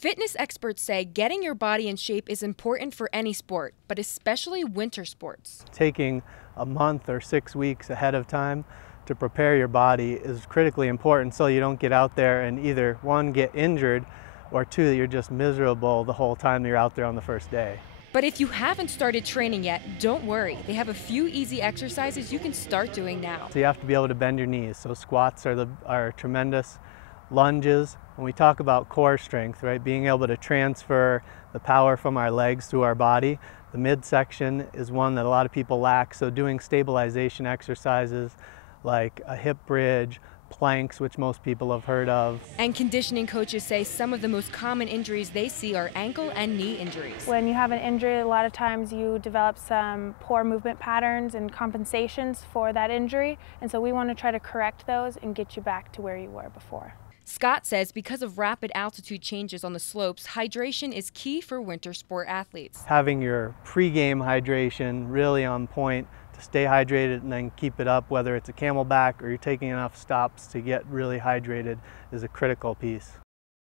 Fitness experts say getting your body in shape is important for any sport, but especially winter sports. Taking a month or 6 weeks ahead of time to prepare your body is critically important so you don't get out there and either one, get injured, or two, that you're just miserable the whole time you're out there on the first day. But if you haven't started training yet, don't worry. They have a few easy exercises you can start doing now. So you have to be able to bend your knees. So squats are tremendous. Lunges, when we talk about core strength, right, being able to transfer the power from our legs to our body, the midsection is one that a lot of people lack. So doing stabilization exercises like a hip bridge, planks, which most people have heard of. And conditioning coaches say some of the most common injuries they see are ankle and knee injuries. When you have an injury, a lot of times you develop some poor movement patterns and compensations for that injury, and so we want to try to correct those and get you back to where you were before. Scott says because of rapid altitude changes on the slopes, hydration is key for winter sport athletes. Having your pre-game hydration really on point to stay hydrated and then keep it up, whether it's a Camelback or you're taking enough stops to get really hydrated, is a critical piece.